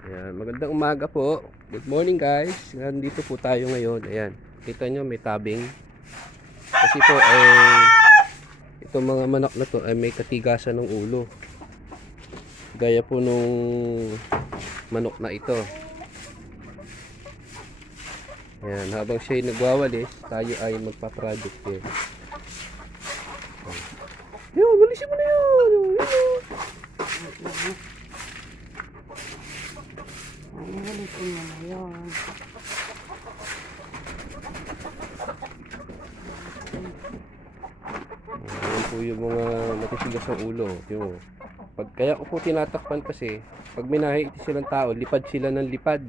Ayan, magandang umaga po. Good morning guys. Nandito po tayo ngayon. Ayan, kita nyo may tabing. Kasi po ay itong mga manok na to ay may katigasan ng ulo. Gaya po nung manok na ito. Ayan, habang siya nagwawalis, tayo ay magpa-project. Yun, walisin mo na yun. Yun. Ulitin mo na yun. Ayan po yung mga matitigas ng ulo. Yung, pag, kaya ko po tinatakpan kasi, pag nakikita silang tao, lipad sila ng lipad.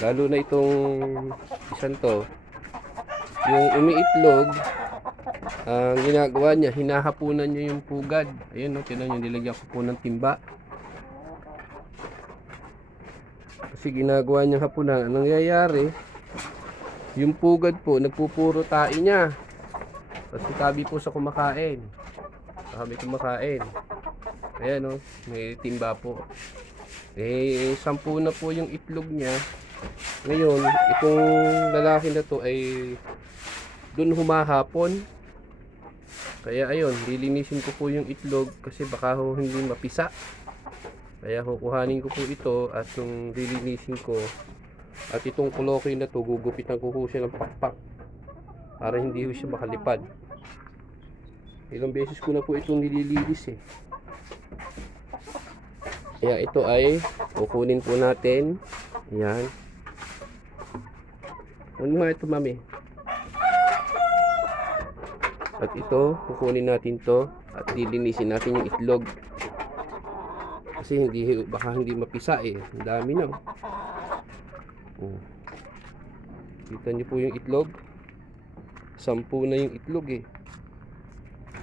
Lalo na itong isang to, yung umiitlog, ang ginagawa niya, hinahapunan niya yung pugad. Ayun, no, tinan nyo, nilagyan ko po ng timba. Kasi ginagawa niya hapunan. Anong nangyayari? Yung pugad po, nagpupuro tae niya. Tapos tabi po sa kumakain. Sabi kumakain. Ayan o, may timba po. Eh, sampu na po yung itlog niya. Ngayon, itong lalaki na to ay dun humahapon. Kaya ayun, lilinisin ko po yung itlog kasi baka ho hindi mapisa. Kaya kukuhanin ko po ito at yung lilinisin ko at itong kulokoy na to gugupitan ko po siya ng pakpak para hindi ho siya makalipad. Ilang beses ko na po itong nililinis eh. Kaya ito ay kukunin po natin. Yan. Ano nga ito mami? At ito, kukunin natin to at lilinisin natin yung itlog. Kasi hindi baka hindi mapisa eh. Ang dami na. Oh. Kita niyo po yung itlog. Sampu na yung itlog eh.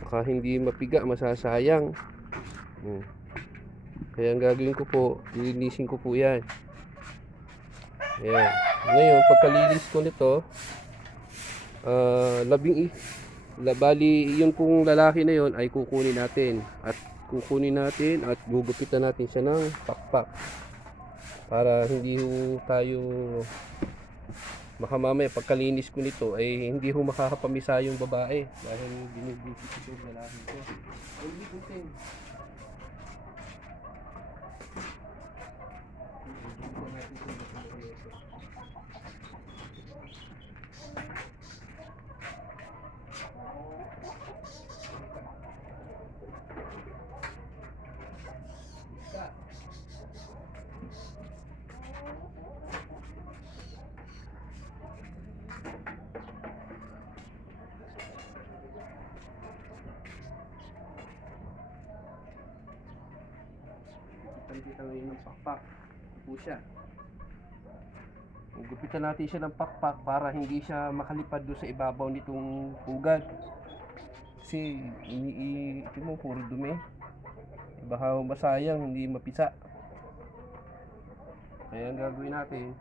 Baka hindi mapiga, masasayang. Oh. Kaya ang gagawin ko po, lilinisin ko po yan. Ayan. Ngayon, pagkalinis ko nito, ah, labing i labali yung pong lalaki na yon ay kukunin natin at kukunin natin at gugupitan natin siya ng pakpak. Para hindi ho tayo baka pagkalinis ko nito ay hindi ho makakapamisa yung babae dahil binibisit ito yung lalaki ko ay hindi kunting Gupitan ngayon ng pakpak. Ito po siya. Gupitan natin siya ng pakpak para hindi siya makalipad doon sa ibabaw nitong pugad. Kasi ini ito mo puro dumi. Baka masayang, hindi mapisa. Kaya ang gagawin natin,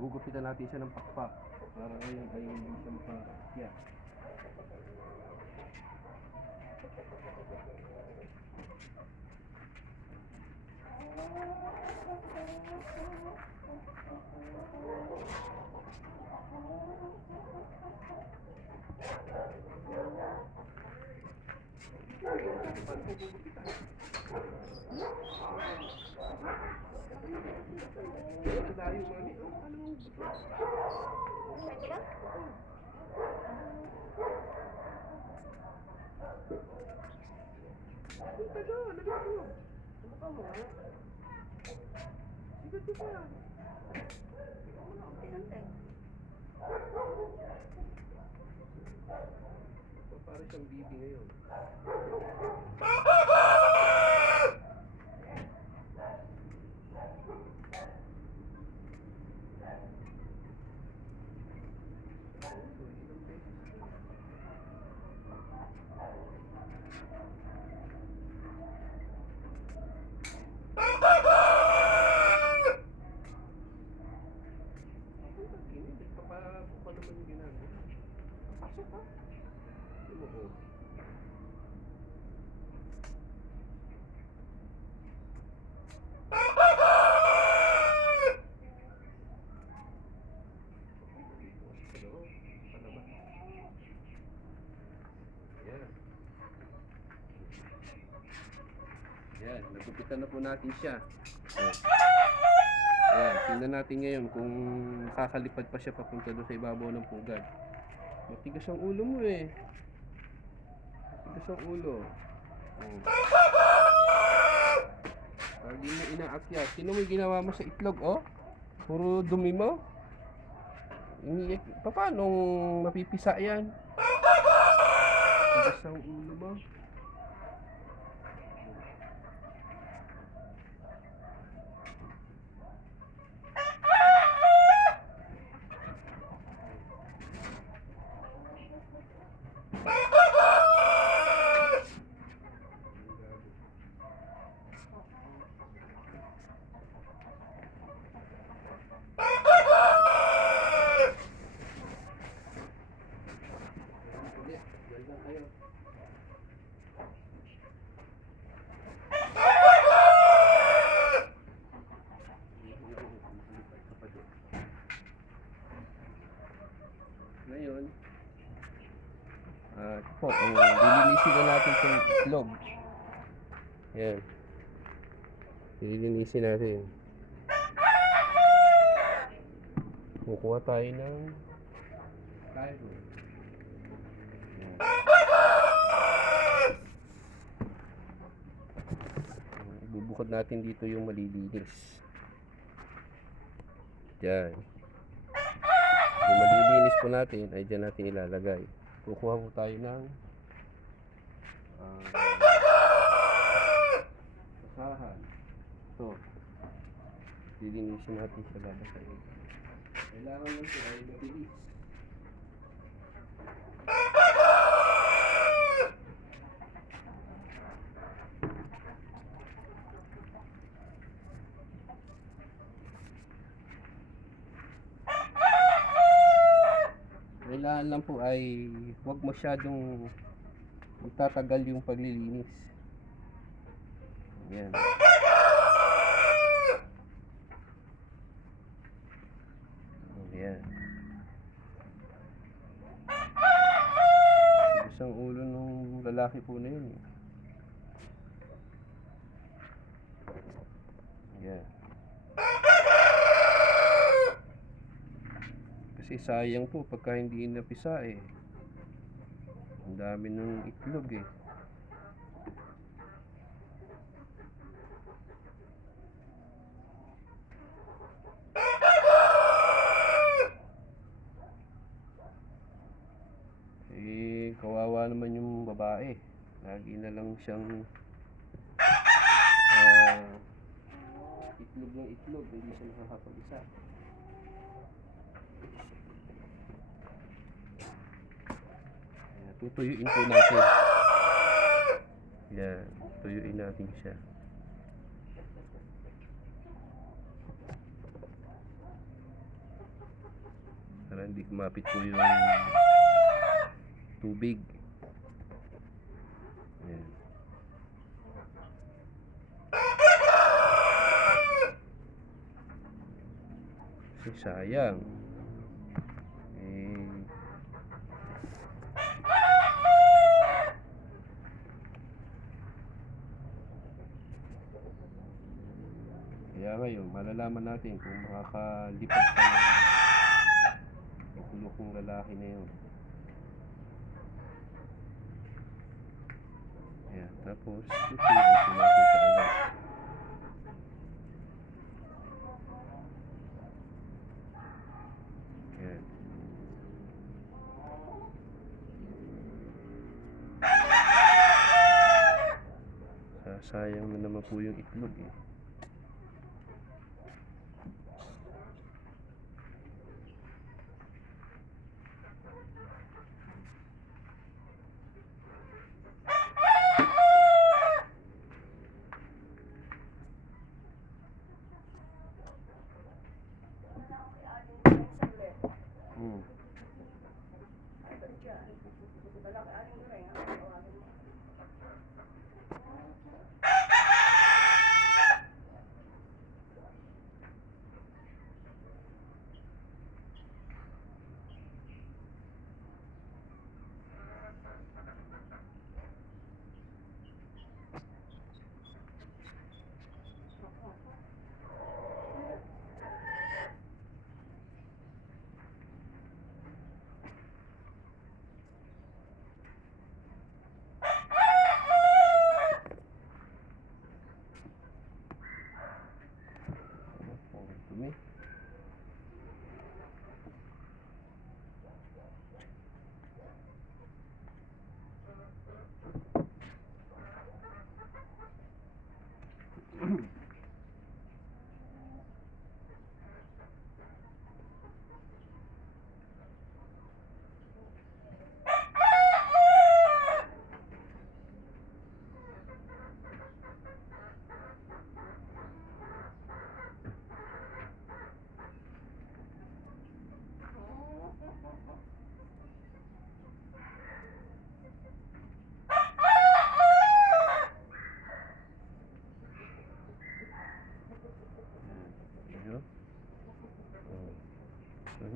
gugupitan natin siya ng pakpak para ngayon ay hindi siya Tayo, mami makakya. Para siyang bibi ngayon. Pa naman yung ginagawa. Pasok ka. Hindi mo, oh. Yan, nagupitan na po natin siya. Oh. Ayan, tingnan natin ngayon kung kakalipad pa siya papunta doon sa ibabaw ng pugad. Matigas ang ulo mo eh. Matigas ang ulo. Oh. Lagi mo inaakyat. Sino mo ginawa mo sa itlog, oh? Puro dumi mo? Iniyak. Pa, paano mapipisa yan? Matigas ang ulo mo. Ulit, dyan lang kayo. Ngayon, ah, ito po, ang dilinisin na natin itong. Dilinisin natin. Kukuha tayo ng Cairo. Yan. Ibubukod natin dito yung malilinis. Diyan. Yung malilinis po natin ay dyan natin ilalagay. Kukuha po tayo ng ah, basahan. Ito. Lilinisin natin sa babasahin. Kailangan lang ay mabilis. Lang po ay huwag masyadong magtatagal yung paglilinis. Yan. Yan. Isang ulo nung lalaki po na yun. eh. Yan. Kasi sayang po pagka hindi napisa eh. Ang dami ng itlog eh. Eh, kawawa naman yung babae. Lagi na lang siyang ah, itlog ng itlog, hindi siya nakakapag-isa. Ayan, tutuyuin po natin. Yan, tuyuin natin siya. Para hindi kumapit po yung tubig. Kasi sayang. Eh, Kaya ngayon, malalaman natin kung makakalipad pa yung kulukong lalaki na yun. Ayan, tapos tutulog po natin sa anak. Ayan. Sasayang na naman po yung itlog eh.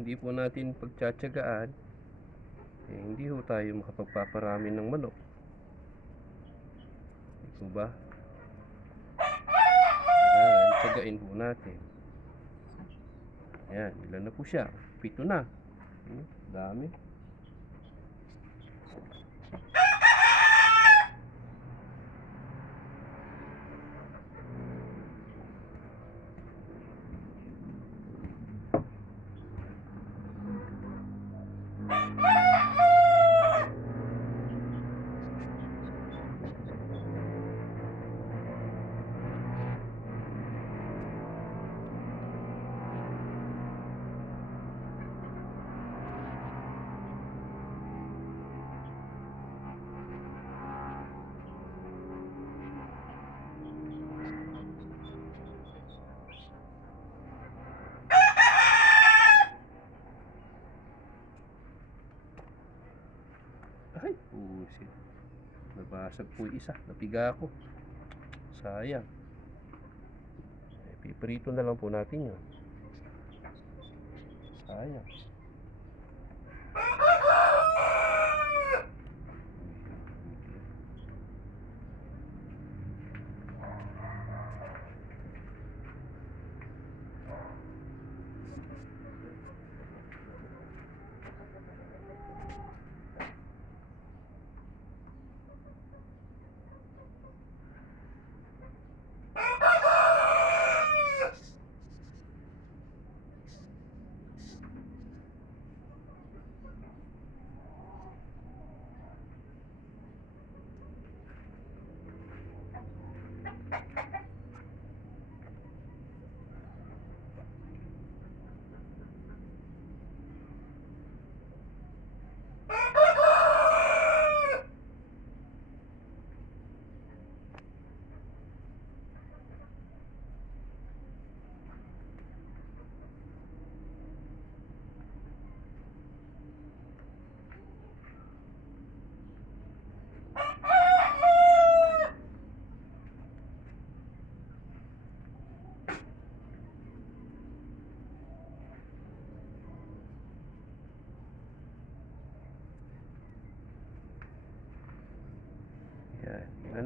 Hindi po natin pagtsatsagaan, eh, hindi ho tayo makapagpaparami ng manok. Di po ba? Kailangan tsagain po natin. Ayan, ilan na po siya? Pito na. Hmm, dami. Pusit. Nabasag po isa. Napiga ako. Sayang. Eh, piprito na lang po natin yun. Sayang.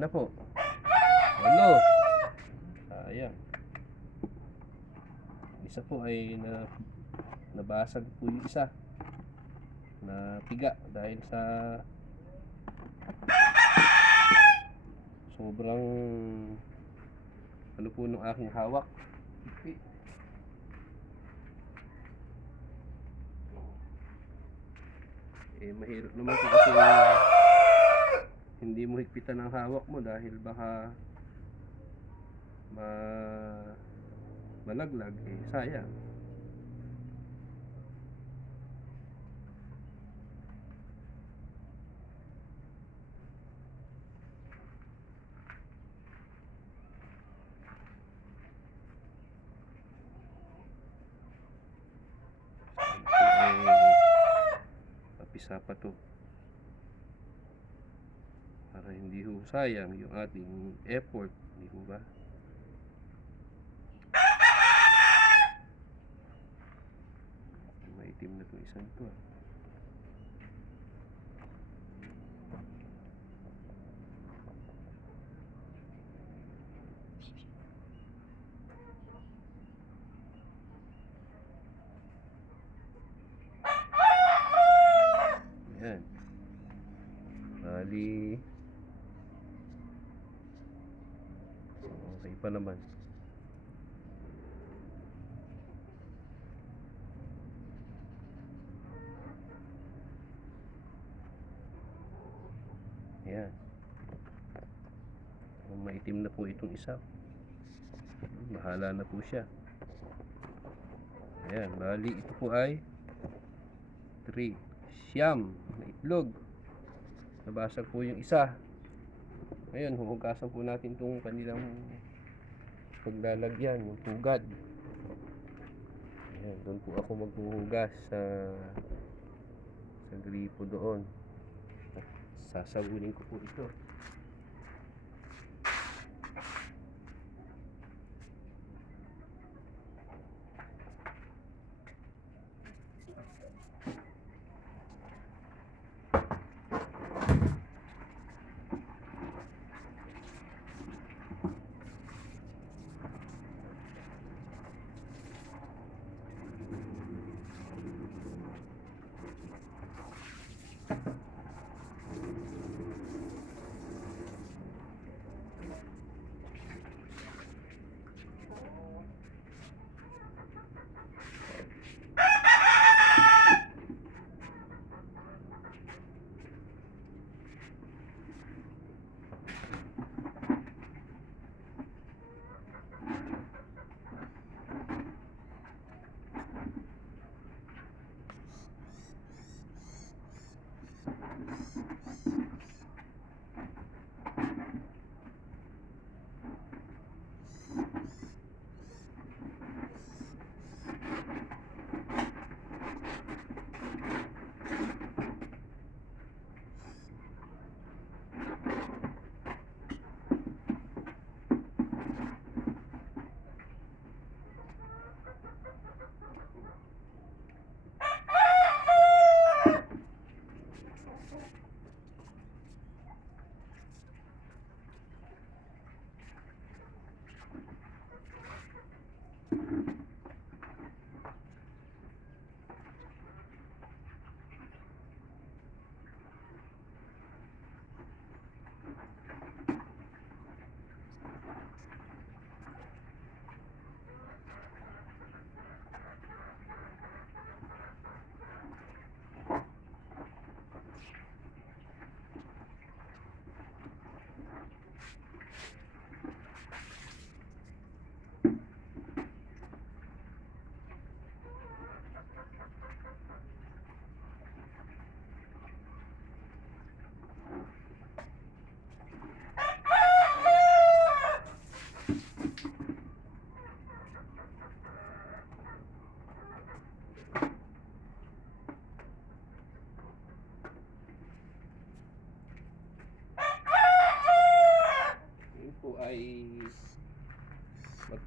Na po? Ano? Sayang. Isa po ay na nabasag po yung isa. Na piga dahil sa sobrang ano po nung aking hawak. Eh mahirap naman po kasi hindi mo higpitan ang hawak mo dahil baka ma malaglag. Eh sayang. Eh, papisa pa to para hindi ho sayang yung ating effort, di ho ba? Maitim na itong isang to. ah. Yan. Bali. Naman. Yan. Oh, Maitim na po itong isa. Bahala na po siya. Ayan, bali ito po ay 3. Siyam na itlog. Nabasag po yung isa. Ngayon, huhugasan po natin itong kanilang paglalagyan, yung pugad. Ayan, doon po ako maghuhugas sa sa gripo doon. At sasabunin ko po ito.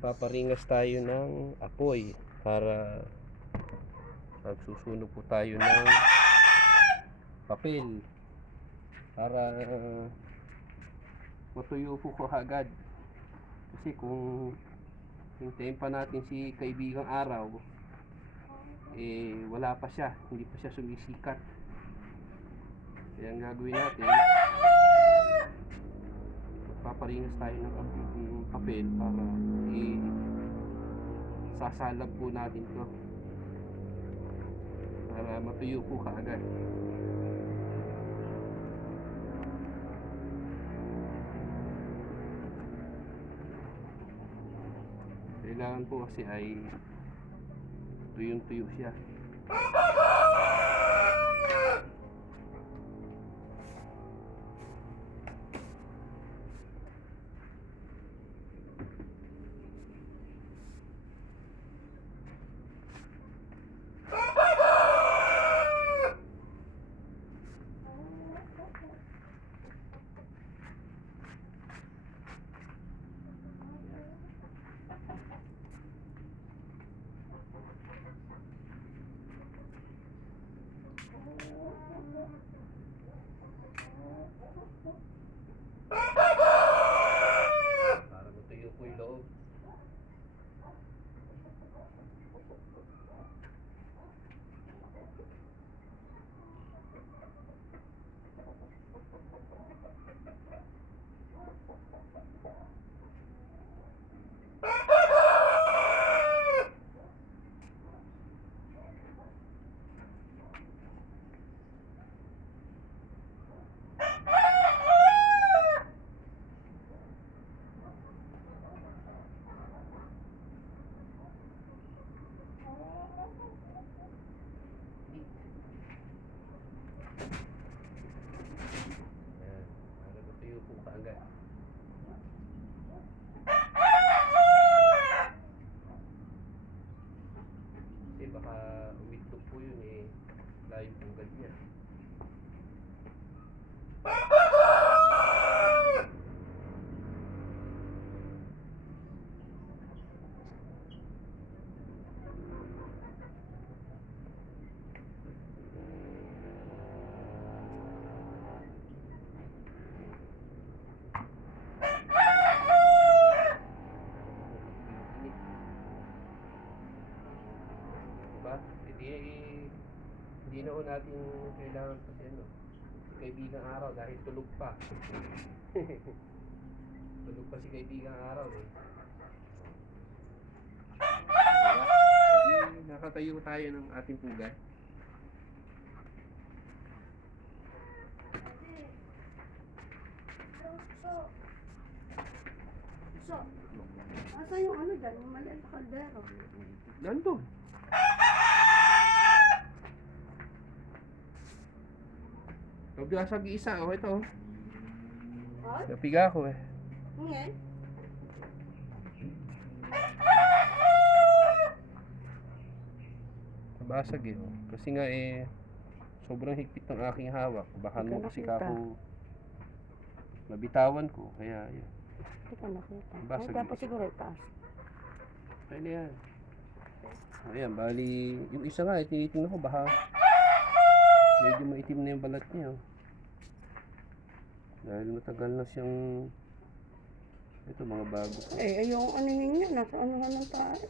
Magpaparingas tayo ng apoy para magsusunog po tayo ng papel para matuyo po ko agad. Kasi kung hintayin pa natin si kaibigang araw eh wala pa siya. Hindi pa siya sumisikat. Kaya ang gagawin natin paparingas tayo ng ng papel para i sasalab po natin to. Para matuyo po kaagad. Kailangan po kasi ay tuyong tuyo siya kaibigang araw dahil tulog pa. tulog pa si kaibigang araw eh. Diba? Nakatayo tayo ng ating pugad. So, asa yung ano dyan? Yung maliit na kaldero. Nandun. Nabiyasag isa, oh ito. oh. Napiga ako eh. ngayon. Nabasag eh. oh. Kasi nga eh, sobrang higpit ng aking hawak. Baka Hindi mo ka kasi kako nabitawan ko. Kaya yun. Hindi ko nakita. Basag Ay, dapat siguro itaas. Kaya na yan. Ayan, bali, yung isa nga, eh, tinitingnan ko baka medyo maitim na yung balat niya. oh. Dahil matagal na siyang ito mga bago. Eh, yung ano ninyo, nasa ano ka ng tayo.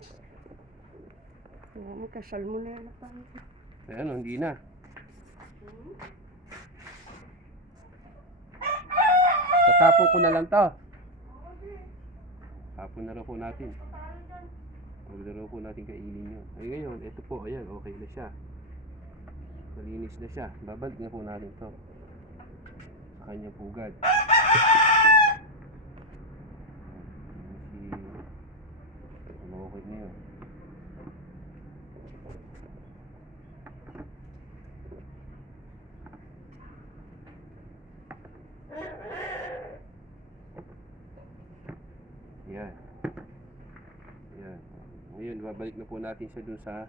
Ano ka, salmonella pa. Kaya ano, hindi na. Tatapon ko na lang to. Tapon na raw po natin. Na raw po natin kainin yun. Ay ngayon, ito po, ayan, okay na siya. Malinis na siya. Babalik na po natin to. Sa kanyang pugad. Okay na. Ngayon, babalik na po natin siya dun sa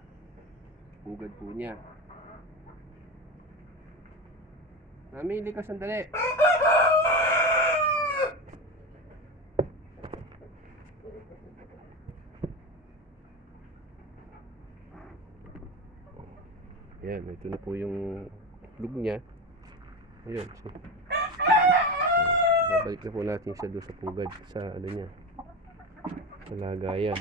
pugad po niya. Namili ka sandali. Ayan, ito na po yung lug niya. Ayun. So, babalik na po natin siya doon sa pugad sa ano niya. Sa lagayan.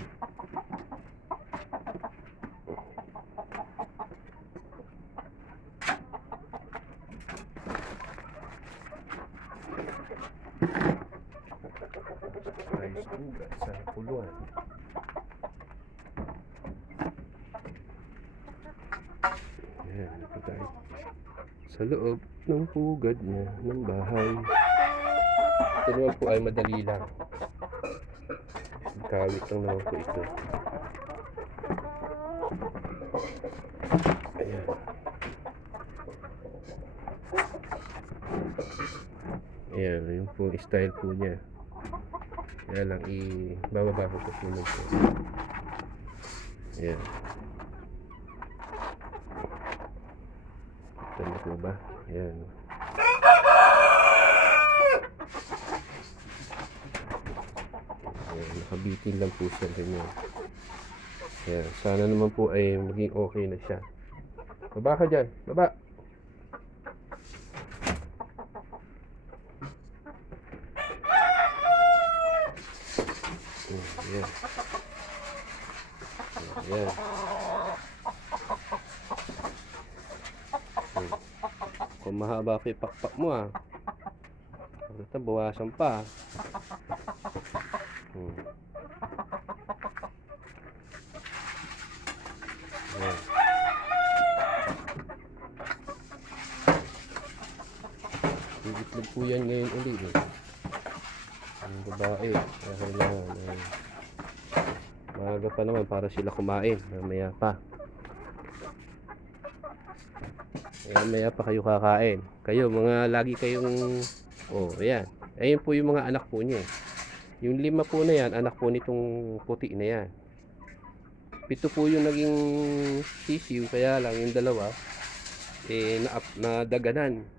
Ng pugad niya ng bahay. Ito naman po ay madali lang. Kawit lang naman po ito. Ayan. Ayan, yun po style po niya. Kaya lang i-bababa ko po po po. Ayan. Ito na po ba? Ayan. Ayan, nakabitin lang po siya ganyan. Ayan, sana naman po ay maging okay na siya. Baba ka dyan. Baba. Ayan. Ayan. Kung mahaba pa yung pakpak mo ah. Ito, bawasan pa. Hmm. Ayan. Iitlog po yan ngayon ulit eh. Ang babae. Kaya kailangan. Ayan. Maaga pa naman para sila kumain. Mamaya pa. Ayan, maya pa kayo kakain. Kayo, mga lagi kayong... Oh, ayan. Ayan po yung mga anak po niya. eh. Yung lima po na yan, anak po nitong puti na yan. Pito po yung naging sisiw, kaya lang yung dalawa, eh, na, nadaganan.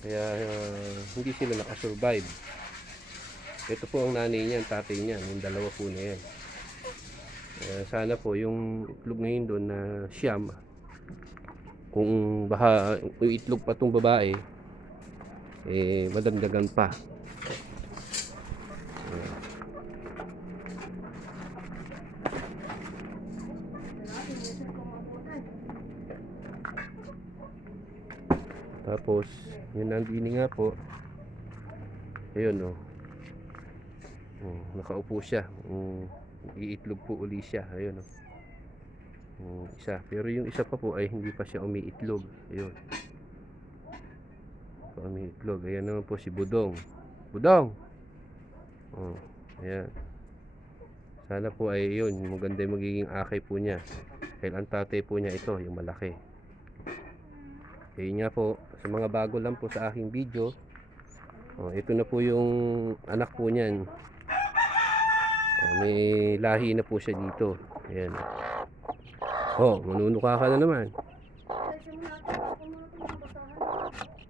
Kaya ah, hindi sila nakasurvive. Ito po ang nanay niya, ang tatay niya, yung dalawa po na yan. Kaya sana po yung itlog ngayon doon na siyam, kung baka yung itlog pa tong babae eh madagdagan pa tapos yun nandini nga po. Ayun oh. oh nakaupo siya. Mm, iitlog po uli siya. Ayun oh. Mm, isa. Pero yung isa pa po ay hindi pa siya umiitlog. Ayun. Pa umiitlog. Ayan naman po si Budong. Budong! Oh ayan. Sana po ay yun maganda magiging akay po niya. Dahil ang tatay po niya ito yung malaki ayun nga po sa mga bago lang po sa aking video oh, ito na po yung anak po niyan oh, may lahi na po siya dito ayan Oh, manunuka ka na naman.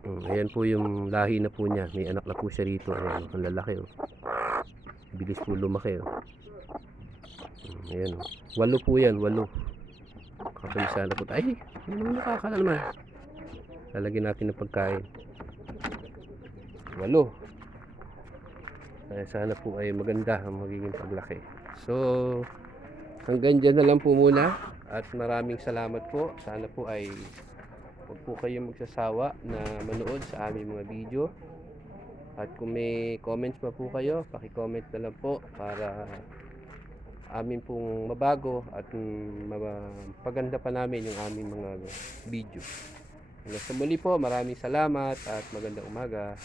Mm, ayan po yung lahi na po niya. May anak na po siya rito. Ayan, ang lalaki oh. Bilis po lumaki oh. Mm, ayan oh. Walo po yan, walo. Kapalisa na po. tayo. Ay, manunuka ka na naman. Lalagyan natin ng pagkain. Walo. Sana po ay maganda ang magiging paglaki. So, hanggang dyan na lang po muna. At maraming salamat po. Sana po ay huwag po kayong magsasawa na manood sa aming mga video. At kung may comments pa po kayo, paki-comment na lang po para amin pong mabago at mapaganda pa namin yung aming mga video. Hanggang sa muli po, maraming salamat at magandang umaga.